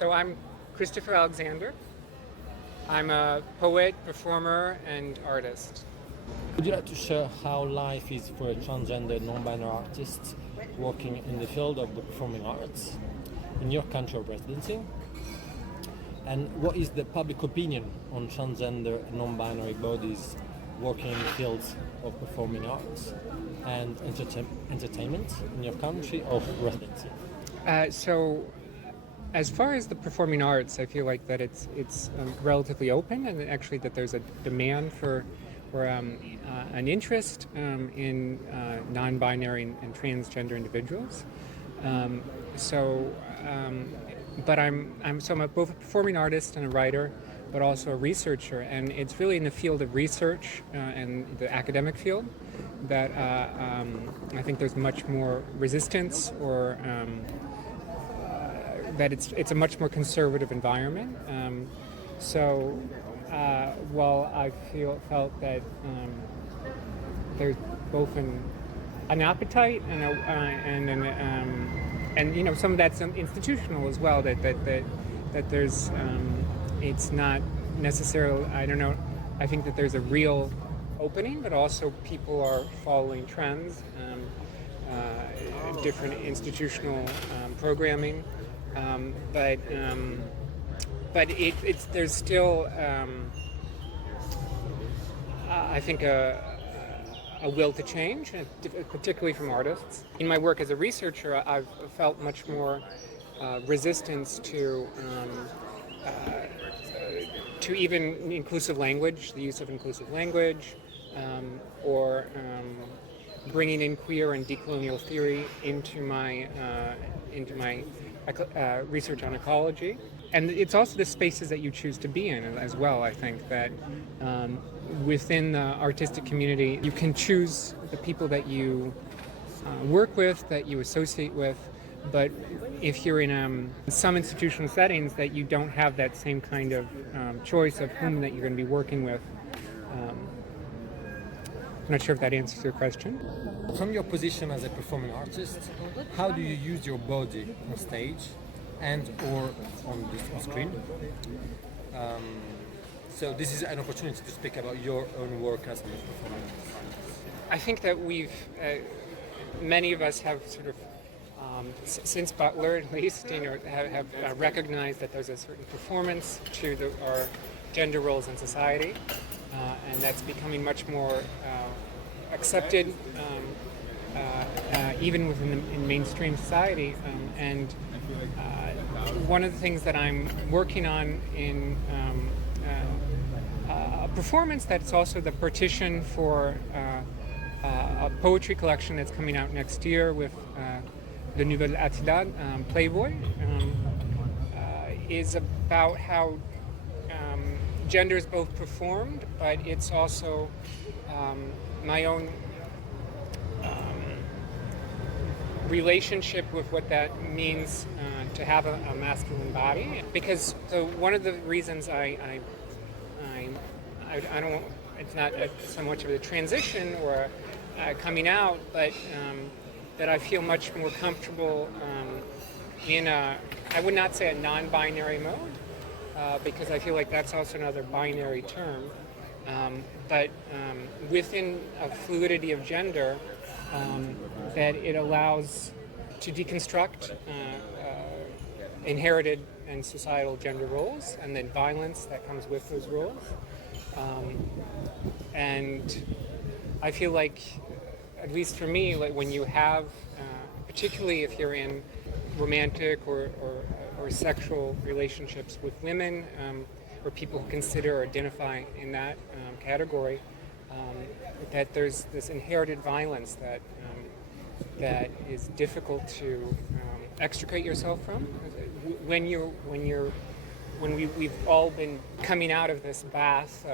So I'm Christopher Alexander. I'm a poet, performer, and artist. Would you like to share how life is for a transgender non-binary artist working in the field of the performing arts in your country of residency? And what is the public opinion on transgender non-binary bodies working in the fields of performing arts and entertainment in your country of residency? So, as far as the performing arts, I feel like that it's relatively open, and actually that there's a demand for an interest in non-binary and transgender individuals. So, but I'm both a performing artist and a writer, but also a researcher, and it's really in the field of research and the academic field that I think there's much more resistance or that it's a much more conservative environment. So while I felt that there's both an appetite and you know some of that's institutional as well. That there's it's not necessarily, I don't know. I think that there's a real opening, but also people are following trends, different institutional programming. But it's there's still I think a will to change, particularly from artists. In my work as a researcher, I've felt much more resistance to even inclusive language, the use of inclusive language, or bringing in queer and decolonial theory into my research on ecology. And it's also the spaces that you choose to be in as well. I think that within the artistic community, you can choose the people that you work with, that you associate with. But if you're in some institutional settings, that you don't have that same kind of choice of whom that you're going to be working with. I'm not sure if that answers your question. From your position as a performing artist, how do you use your body on stage and or on screen? So this is an opportunity to speak about your own work as a performing artist. I think that many of us have sort of, since Butler at least, have recognized that there's a certain performance to our gender roles in society, and that's becoming much more accepted, even in mainstream society. And one of the things that I'm working on in a performance that's also the partition for a poetry collection that's coming out next year with the Nouvelle Attidad, Playboy, is about how gender is both performed, but it's also my own relationship with what that means to have a masculine body. Because one of the reasons I don't, it's not so much of a transition or coming out, but that I feel much more comfortable in I would not say a non-binary mode, because I feel like that's also another binary term, but within a fluidity of gender, that it allows to deconstruct inherited and societal gender roles and then violence that comes with those roles. And I feel like, at least for me, like when you have, particularly if you're in romantic or sexual relationships with women, or people who consider or identify in that category, that there's this inherited violence that is difficult to extricate yourself from. We've all been coming out of this bath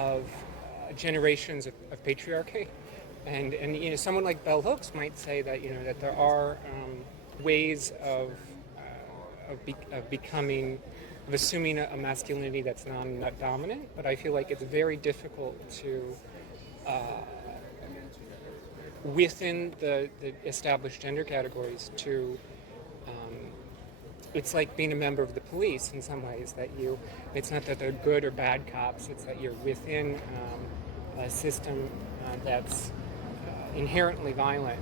of generations of patriarchy, and you know, someone like Bell Hooks might say that that there are ways of assuming a masculinity that's not dominant, but I feel like it's very difficult to within the established gender categories to it's like being a member of the police in some ways, that it's not that they're good or bad cops, it's that you're within a system that's inherently violent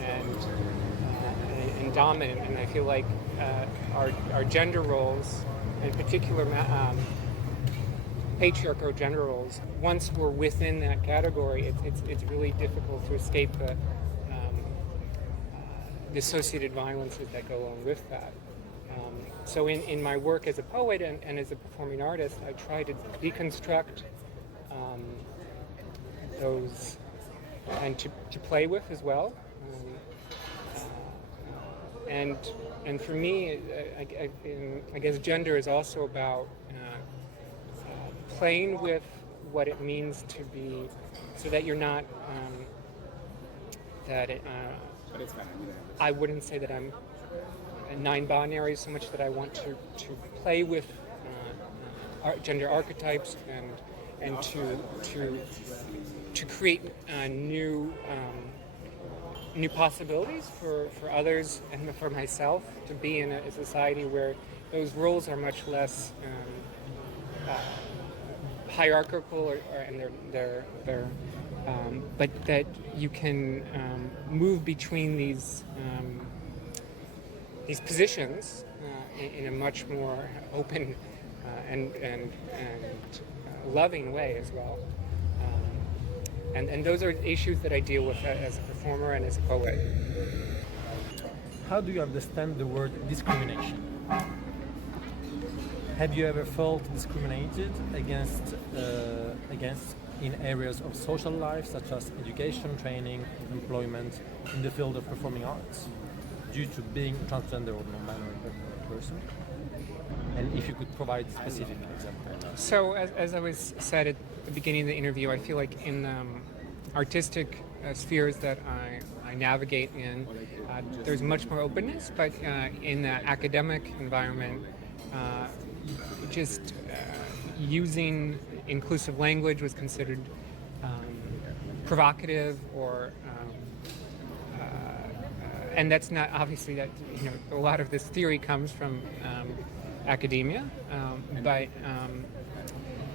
and dominant. And I feel like our gender roles, in particular patriarchal gender roles, once we're within that category, it's really difficult to escape the associated violences that go along with that. So in my work as a poet and as a performing artist, I try to deconstruct those and to play with as well. And for me, I guess gender is also about playing with what it means to be, so that you're not I wouldn't say that I'm non-binary so much, that I want to play with gender archetypes and to create new possibilities for others and for myself, to be in a society where those roles are much less hierarchical but that you can move between these positions in a much more open and loving way as well. And those are issues that I deal with as a performer and as a poet. How do you understand the word discrimination? Have you ever felt discriminated against in areas of social life, such as education, training, employment, in the field of performing arts, due to being a transgender or non-binary person? And if you could provide specific examples. So, as I was said at the beginning of the interview, I feel like in artistic spheres that I navigate in, there's much more openness, but in the academic environment, just using inclusive language was considered provocative, or and that's not, obviously, that a lot of this theory comes from academia, but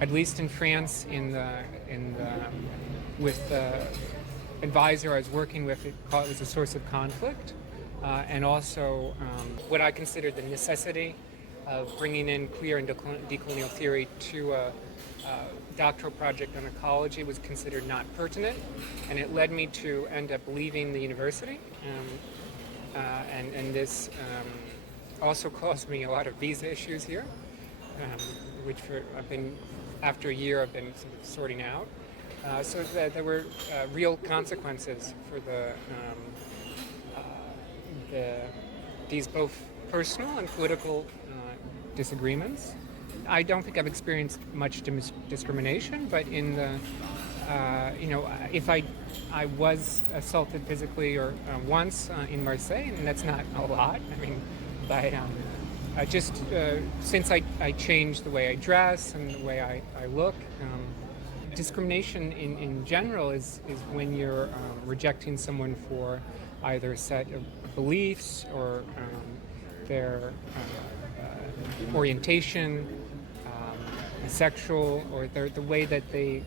at least in France, with the advisor I was working with, it was a source of conflict, and also what I considered the necessity of bringing in queer and decolonial theory to a doctoral project on ecology was considered not pertinent, and it led me to end up leaving the university, and this also caused me a lot of visa issues here, which after a year I've been sort of sorting out. So that there were real consequences for these both personal and political disagreements. I don't think I've experienced much discrimination, but in the, if I was assaulted physically or once in Marseille, and that's not a lot. I mean, but just since I changed the way I dress and the way I look. Discrimination in general is when you're rejecting someone for either a set of beliefs or their orientation, sexual, or the way that they.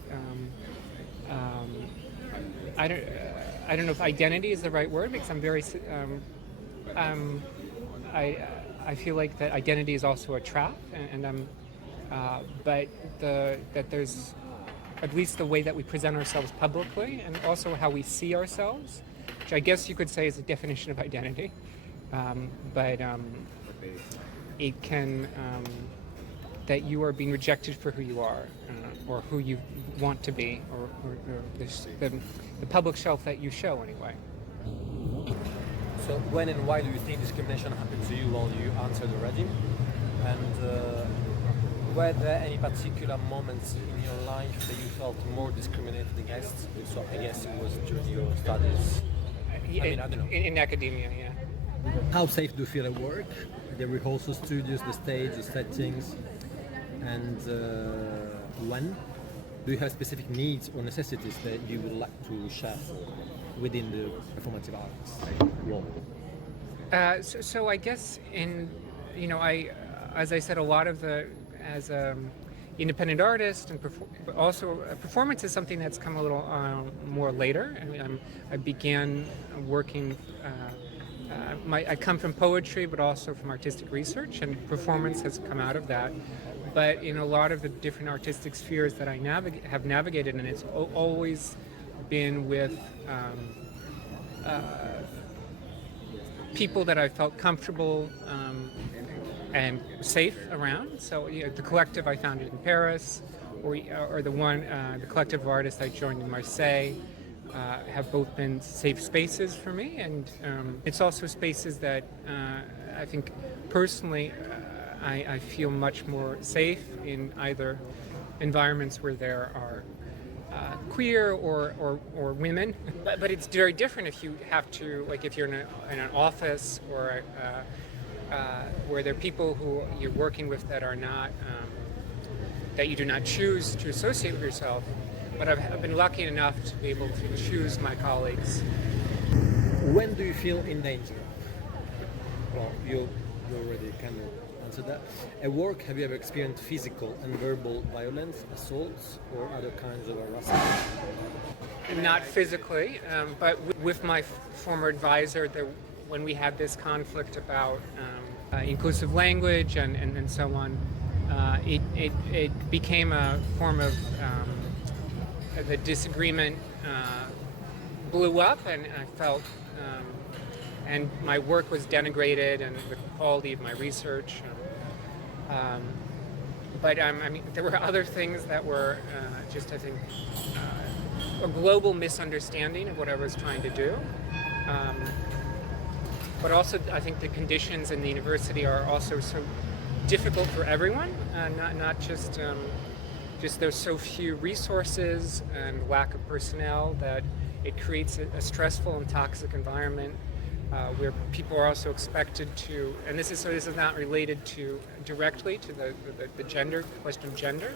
I don't know if identity is the right word, because I'm very. I feel like that identity is also a trap, and I'm. But that there's at least the way that we present ourselves publicly, and also how we see ourselves, which I guess you could say is a definition of identity. But it can, that you are being rejected for who you are, or who you want to be, or the public shelf that you show anyway. So when and why do you think discrimination happened to you? Well, you answered already. And were there any particular moments in your life that you felt more discriminated against? So I guess it was during your studies. I don't know. In academia, yeah. How safe do you feel at work? The rehearsal studios, the stage, the settings, and when? Do you have specific needs or necessities that you would like to share? within the performative arts world? So I guess as I said, a lot of as independent artist and but also performance is something that's come a little more later. I mean, I began working. I come from poetry, but also from artistic research, and performance has come out of that. But in a lot of the different artistic spheres that I have navigated, and it's always been with people that I felt comfortable and safe around. So the collective I founded in Paris, or the collective of artists I joined in Marseille, have both been safe spaces for me, and it's also spaces that I think personally I feel much more safe in, either environments where there are queer or women, but it's very different if you have to, like if you're in an office or where there are people who you're working with that are not that you do not choose to associate with yourself. But I've been lucky enough to be able to choose my colleagues. When do you feel in danger? Well, you already kind of answered that. At work, have you ever experienced physical and verbal violence, assaults, or other kinds of harassment? Not physically, but with my former advisor, when we had this conflict about inclusive language and so on, it became a form of the disagreement blew up, and I felt, and my work was denigrated, and the quality of my research. But I mean, there were other things that were just, I think, a global misunderstanding of what I was trying to do. But also, I think the conditions in the university are also so difficult for everyone, not just there's so few resources and lack of personnel that it creates a stressful and toxic environment where people are also expected to, and this is not related directly to the gender question of gender,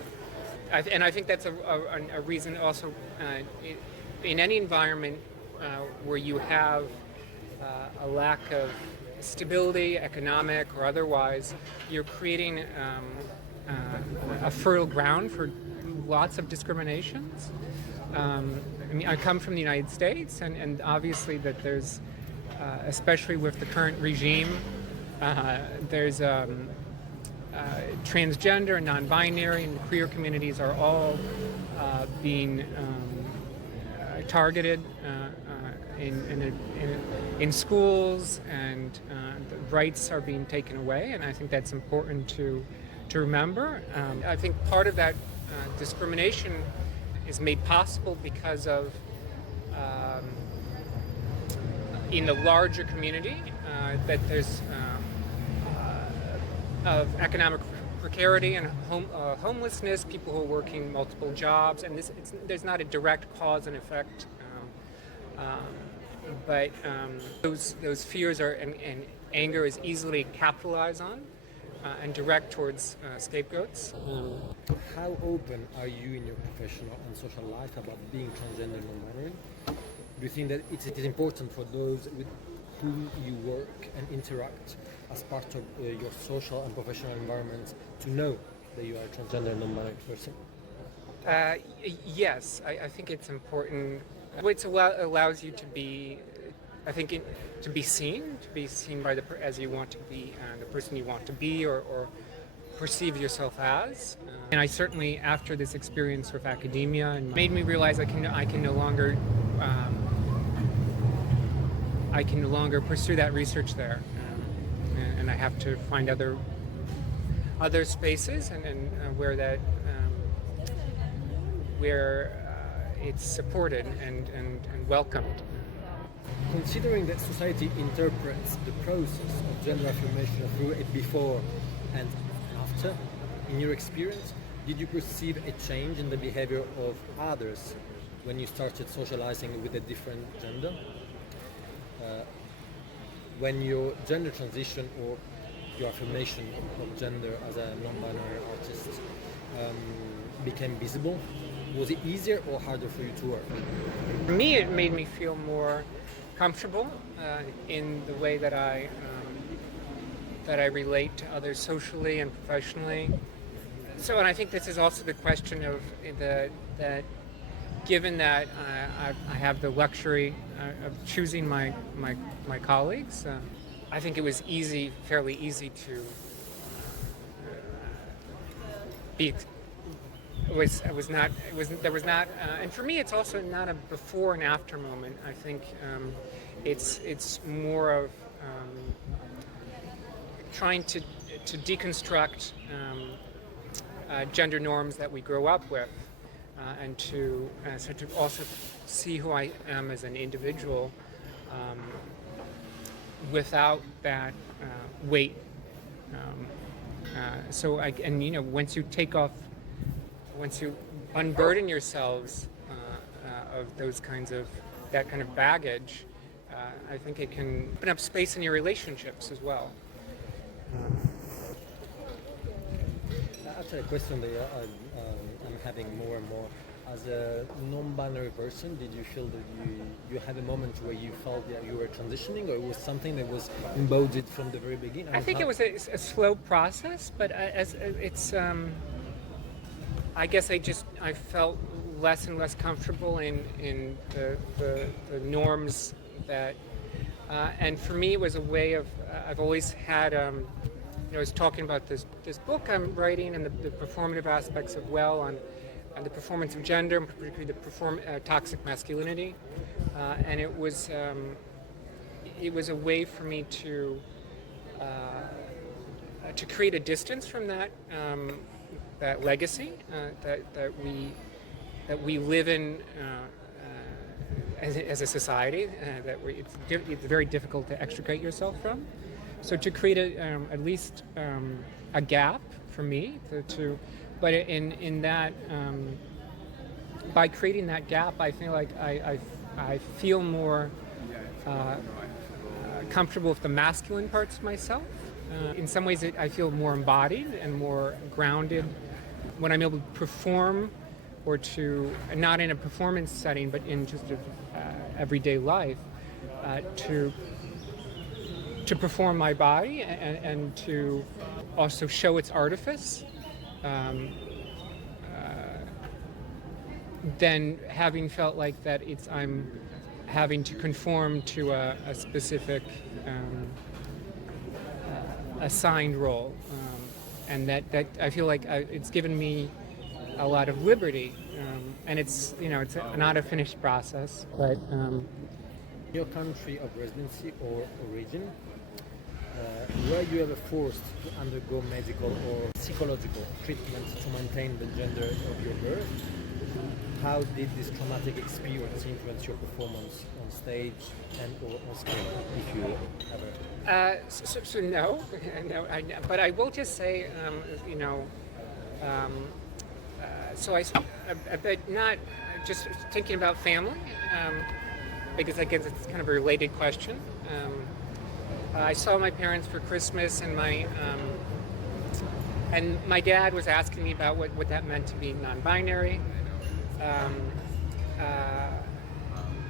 and I think that's a reason also in any environment where you have a lack of stability, economic or otherwise, you're creating a fertile ground for lots of discriminations. I mean, I come from the United States, and obviously that there's, especially with the current regime, there's transgender and non-binary and queer communities are all being targeted in schools, and the rights are being taken away, and I think that's important to remember. I think part of that discrimination is made possible because of in the larger community that there's of economic precarity and homelessness, people who are working multiple jobs, and there's not a direct cause and effect, but those fears and anger is easily capitalized on and direct towards scapegoats. How open are you in your professional and social life about being transgender and non-binary? Do you think that it is important for those with whom you work and interact as part of your social and professional environment to know that you are a transgender and non-binary person? Yes, I think it's important. It allows you to be, I think, to be seen by as you want to be, the person you want to be, or perceive yourself as. And I certainly, after this experience with academia, and made me realize I can no longer pursue that research there, and I have to find other spaces and where it's supported and welcomed. Considering that society interprets the process of gender affirmation through a before and after, in your experience, did you perceive a change in the behavior of others when you started socializing with a different gender? When your gender transition or your affirmation of gender as a non-binary artist became visible, Was it easier or harder for you to work? For me, it made me feel more comfortable in the way that I relate to others socially and professionally. So, and I think this is also the question of that given that I have the luxury of choosing my colleagues, I think it was fairly easy to be. There was not, and for me, it's also not a before and after moment. I think it's more of trying to deconstruct gender norms that we grow up with, and to also see who I am as an individual without that weight. Once you unburden yourselves of that kind of baggage, I think it can open up space in your relationships as well. Actually, a question that I'm having more and more. As a non-binary person, did you feel that you had a moment where you felt that you were transitioning, or it was something that was embodied from the very beginning? I think it was a slow process, but I guess I felt less and less comfortable in the norms that, and for me it was a way of, I've always had, I was talking about this book I'm writing and the performative aspects of on the performance of gender, and particularly the toxic masculinity, and it was a way for me to create a distance from that legacy that we live in as a society, it's very difficult to extricate yourself from. So to create at least a gap for me but in that by creating that gap, I feel like I feel more comfortable with the masculine parts of myself. In some ways, I feel more embodied and more grounded when I'm able to perform, or not in a performance setting, but in just everyday life, to perform my body and to also show its artifice. Then having felt like that I'm having to conform to a specific assigned role, and that I feel like it's given me a lot of liberty, and it's not a finished process, but your country of residency or origin, were you ever forced to undergo medical or psychological treatment to maintain the gender of your birth? How did this traumatic experience influence your performance on stage and or on screen, if you ever? So no, but I will just say, so but not just thinking about family, because I guess it's kind of a related question. I saw my parents for Christmas, and my dad was asking me about what that meant to be non-binary.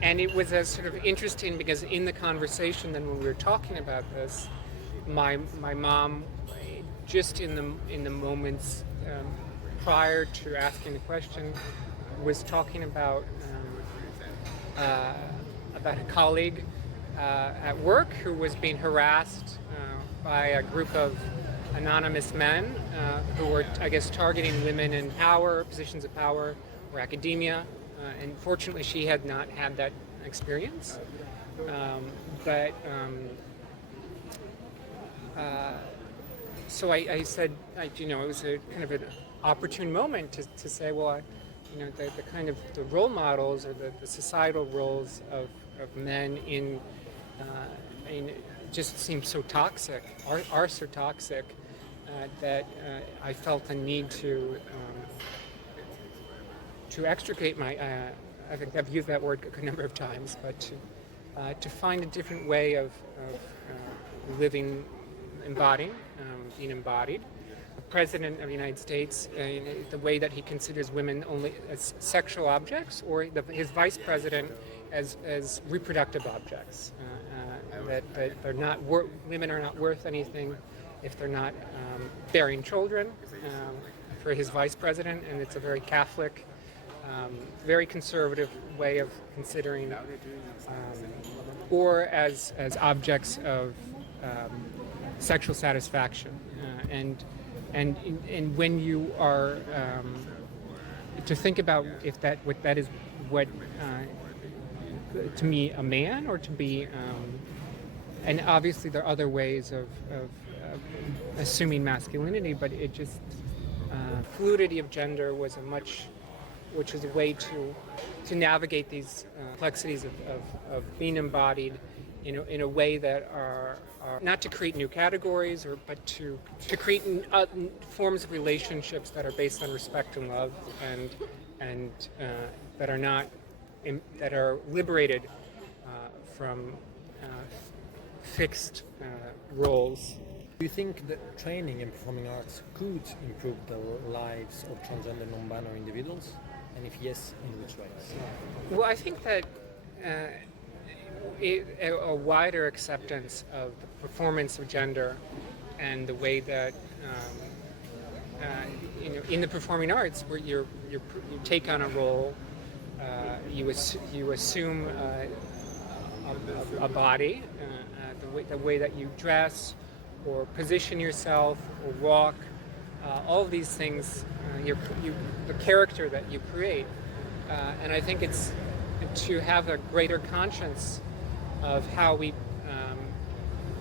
And it was sort of interesting because in the conversation then when we were talking about this, my mom, just in the moments prior to asking the question, was talking about a colleague at work who was being harassed by a group of anonymous men who were, I guess, targeting women in power, positions of power, or academia, and fortunately she had not had that experience. So I said, it was a kind of an opportune moment to say, well, the kind of the role models or the societal roles of men just seem so toxic, are so toxic, that I felt the need to extricate I think I've used that word a number of times, but to find a different way of living, being embodied, president of the United States, the way that he considers women only as sexual objects, or his vice president as reproductive objects, that they're not women are not worth anything if they're not bearing children, for his vice president, and it's a very Catholic, very conservative way of considering, or as objects of sexual satisfaction, and when you are to think about if that is what to me a man, or to be, and obviously there are other ways of assuming masculinity, but it just fluidity of gender was which is a way to navigate these complexities of being embodied in a way that are not to create new categories, but to create forms of relationships that are based on respect and love, and that are liberated from fixed roles. Do you think that training in performing arts could improve the lives of transgender non-binary individuals? And if yes, in which ways? Well, I think that a wider acceptance of the performance of gender, and the way that in the performing arts, where you take on a role, you assume a body, the way that you dress or position yourself or walk, all of these things, the character that you create, and I think it's to have a greater conscience of how we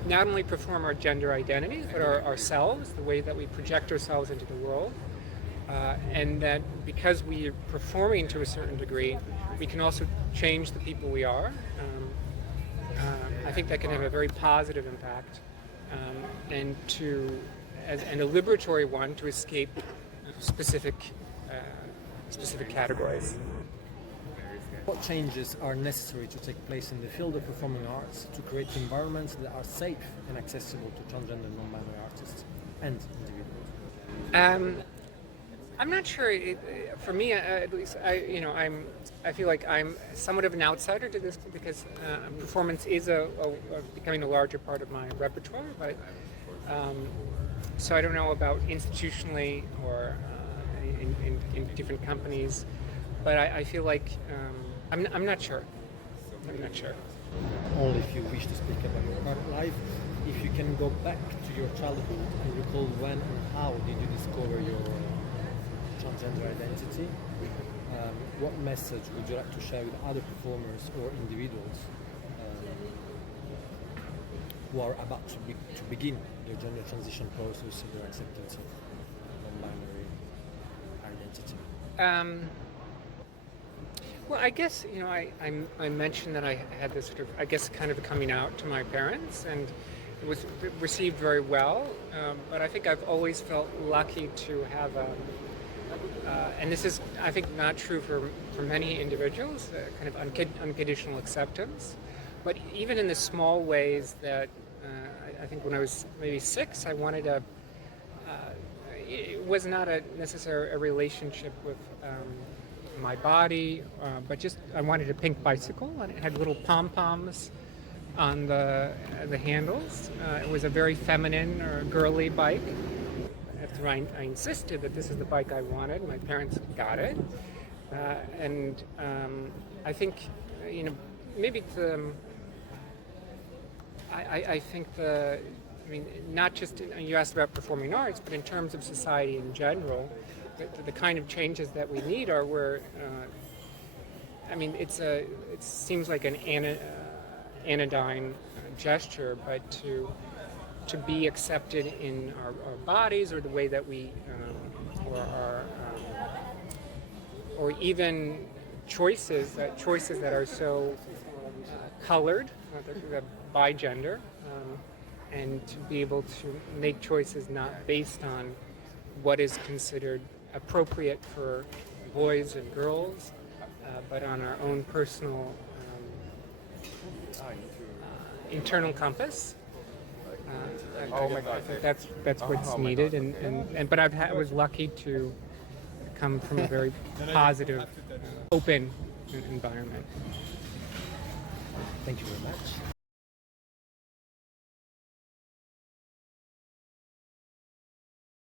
not only perform our gender identities, but ourselves, the way that we project ourselves into the world, and that because we are performing to a certain degree, we can also change the people we are. I think that can have a very positive impact, and a liberatory one to escape specific categories. What changes are necessary to take place in the field of performing arts to create environments that are safe and accessible to transgender non-binary artists and individuals? I'm not sure. For me, at least, I feel like I'm somewhat of an outsider to this, because performance is becoming a larger part of my repertoire. But so I don't know about institutionally or in different companies. But I feel like I'm not sure. I'm not sure. Only if you wish to speak about your current life, if you can go back to your childhood and recall when and how did you discover your transgender identity, what message would you like to share with other performers or individuals who are about to begin their gender transition process and their acceptance of non-binary identity? Well, I guess I mentioned that I had this sort of, I guess, kind of a coming out to my parents, and it was received very well. But I think I've always felt lucky to have and this is, I think, not true for many individuals, kind of unconditional acceptance. But even in the small ways that I think when I was maybe 6, I wanted it was not necessarily a relationship with my body, but just I wanted a pink bicycle, and it had little pom-poms on the handles. It was a very feminine or girly bike. After I insisted that this is the bike I wanted, my parents got it, and I think maybe I think not just you asked about performing arts, but in terms of society in general, the kind of changes that we need are where it seems like an anodyne gesture, but to be accepted in our bodies, or the way that we or even choices that are so colored, by gender, and to be able to make choices not based on what is considered appropriate for boys and girls, but on our own personal internal compass. Oh my God. I think that's what's Oh my needed, God. and but I was lucky to come from a very positive, open environment. Thank you very much.